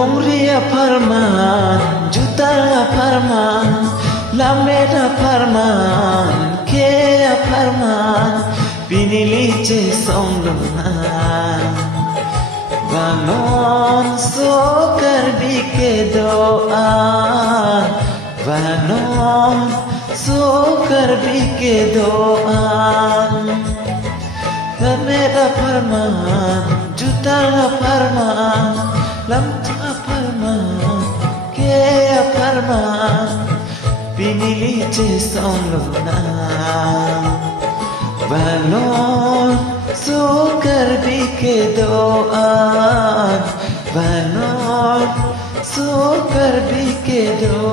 Dongria Parman, Jutara Parman, Lameda Parman, Kea Parman, Biniliche Somlunan. Vanon sokar bike doa, Vanon sokar bike doa. Lameda Parman, Jutara Parman, Lamta Parman, Kea Parman, Piniliche Somlunan. Vanon sukar bike doan, Vanon sukar bike doan.